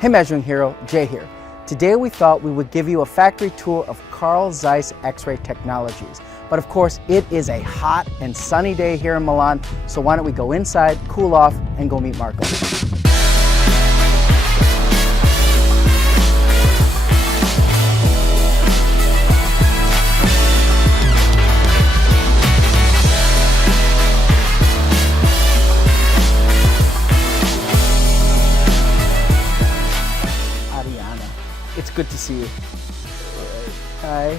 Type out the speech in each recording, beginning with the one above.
Hey Measuring Hero, Jay here. Today we thought we would give you a factory tour of Carl Zeiss X-ray technologies. But of course, it is a hot and sunny day here in Milan, so why don't we go inside, cool off, and go meet Marco. It's good to see you. Hi,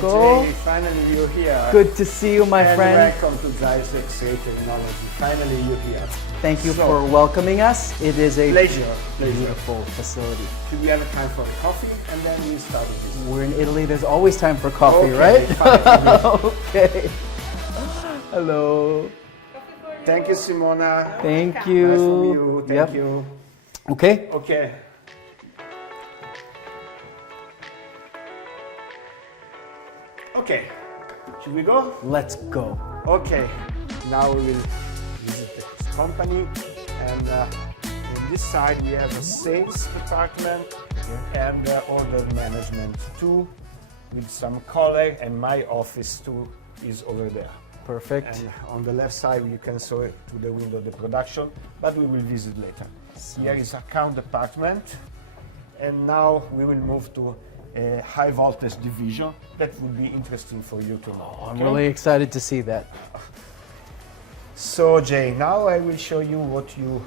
Marco. Jay, finally you're here. Good to see you, my friend. Welcome to ZEISS X-ray Technology. Finally you're here. Thank you for welcoming us. It is a pleasure. Beautiful facility. Should we have a time for a coffee and then we start with this? We're in Italy. There's always time for coffee, okay, right? Fine. Okay. Hello. Thank you, Simona. Thank you. Nice to meet you. Thank you. Okay. Okay. Okay, should we go? Let's go. Okay, now we will visit this company, and on this side we have a sales department and order management too, with some colleagues, and my office too is over there. Perfect. And on the left side you can see to the window the production, but we will visit later. Here is account department, and now we will move to a high voltage division that would be interesting for you to know. I'm really excited to see that. So Jay, now I will show you what you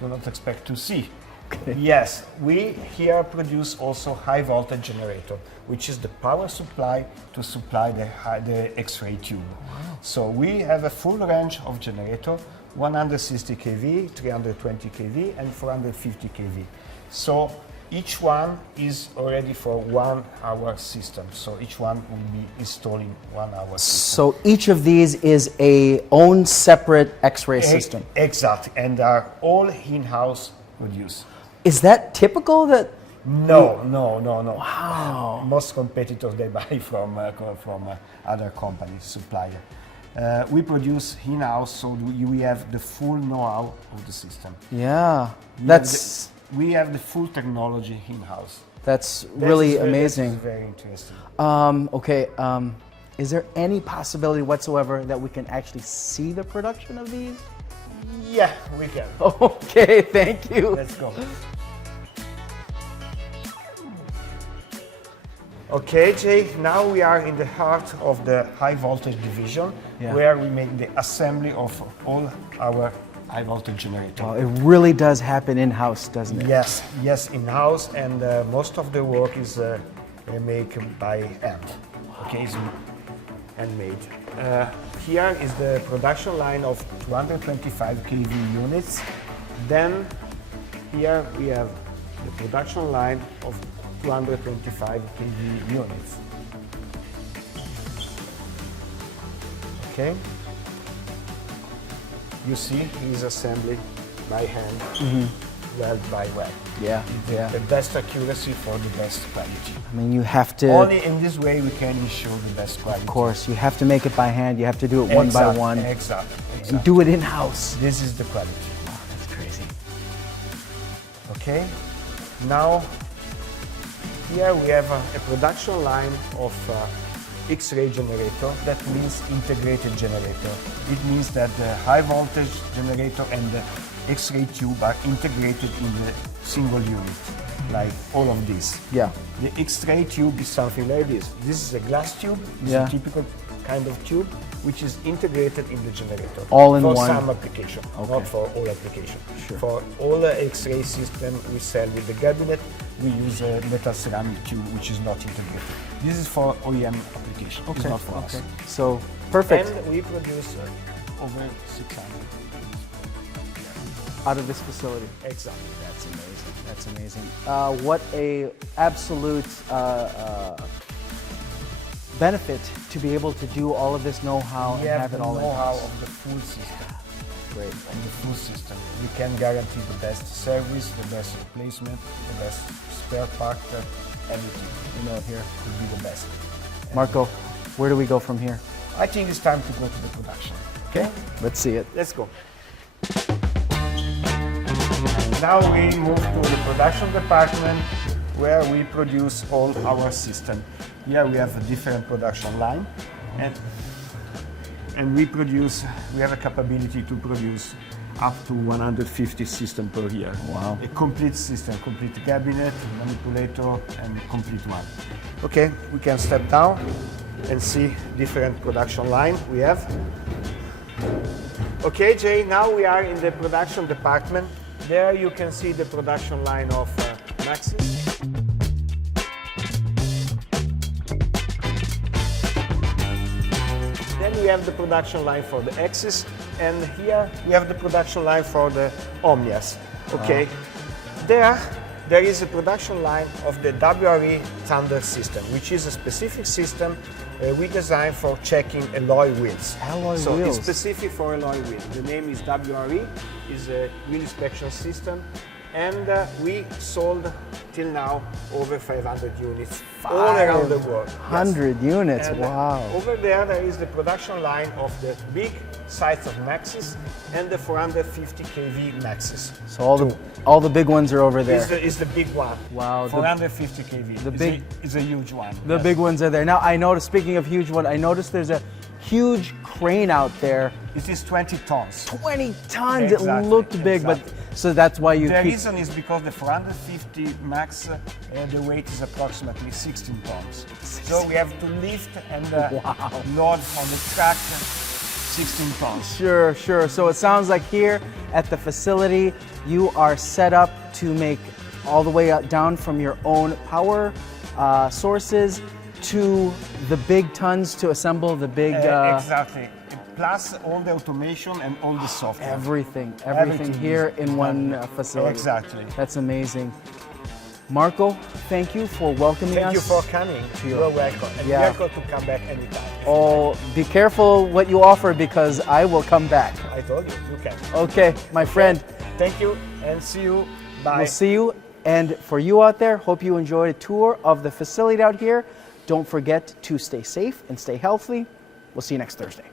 do not expect to see. Okay. Yes, we here produce also high voltage generator, which is the power supply to supply the X-ray tube. Wow. So we have a full range of generator, 160 kV, 320 kV and 450 kV. So each one is already for 1 hour system. So each one will be installing 1 hour system. So each of these is a own separate X-ray system. Exactly, and are all in-house produced. Is that typical that? No. Wow. Most competitors they buy from other companies, supplier. We produce in-house, so we have the full know-how of the system. Yeah, we have the full technology in-house. That's really amazing. That's very interesting. Okay, is there any possibility whatsoever that we can actually see the production of these? Yeah, we can. Okay, thank you. Let's go. Okay, Jay, now we are in the heart of the high voltage division, where we make the assembly of all our high voltage generator. Well, it really does happen in-house, doesn't it? Yes, in-house, and most of the work is made by hand. Okay, it's handmade. Here is the production line of 225 kV units. Then here we have the production line of 225 kV units. Okay. You see, he's assembly by hand, weld by weld. Yeah. The best accuracy for the best quality. I mean, you have to. Only in this way we can ensure the best quality. Of course, you have to make it by hand. You have to do it one by one. Exactly. And do it in-house. This is the quality. Wow, that's crazy. Okay. Now, here we have a production line of X-ray generator. That means integrated generator. It means that the high voltage generator and the X-ray tube are integrated in the single unit, like all of this. Yeah. The X-ray tube is something like this. This is a glass tube. It's a typical kind of tube which is integrated in the generator. All in one? For some application, not for all application. Sure. For all the X-ray system we sell with the cabinet, we use a metal ceramic tube which is not integrated. This is for OEM application, it's not for us. So, perfect. And we produce over 600. Out of this facility. Exactly. That's amazing. That's amazing. What a absolute benefit to be able to do all of this know-how and have it all in house. Know-how of the full system. Great. Of the full system. We can guarantee the best service, the best replacement, the best spare part, everything. You know, here will be the best. Marco, where do we go from here? I think it's time to go to the production. Okay? Let's see it. Let's go. Now we move to the production department where we produce all our system. Here we have a different production line and we have a capability to produce up to 150 systems per year. Wow. A complete system, complete cabinet, manipulator, and complete one. Okay, we can step down and see different production line we have. Okay, Jay, now we are in the production department. There you can see the production line of Maxis. Then we have the production line for the Axis, and here we have the production line for the Omnias. Okay, there is a production line of the WRE Thunder system, which is a specific system we designed for checking alloy wheels. So it's specific for alloy wheels. The name is WRE, is a wheel inspection system, and we sold till now over 500 units all around the world. 100 units, And wow. over there is the production line of the big size of Maxis and the 450 kV Maxis. So all the big ones are over there. Is the big one. Wow. 450 kV. Is a huge one. The yes. big ones are there. Now I noticed, speaking of huge one, I noticed there's a huge crane out there. It is 20 tons. 20 tons, Exactly, it looked big, exactly. but so that's why you The keep... reason is because the 450 Max, the weight is approximately 16 tons. So we have to lift and load on the track 16 tons. Sure, sure. So it sounds like here at the facility, you are set up to make all the way down from your own power sources to the big tons to assemble the big... Exactly. Plus all the automation and all the software. Everything Everything here in one facility. Exactly. That's amazing. Marco, thank you for welcoming us. Thank you for coming. You're welcome. And Yeah. welcome to come back anytime. Oh, be careful what you offer because I will come back. I told you, you can. Okay, my friend. Thank you and see you. Bye. We'll see you. And for you out there, hope you enjoyed a tour of the facility out here. Don't forget to stay safe and stay healthy. We'll see you next Thursday.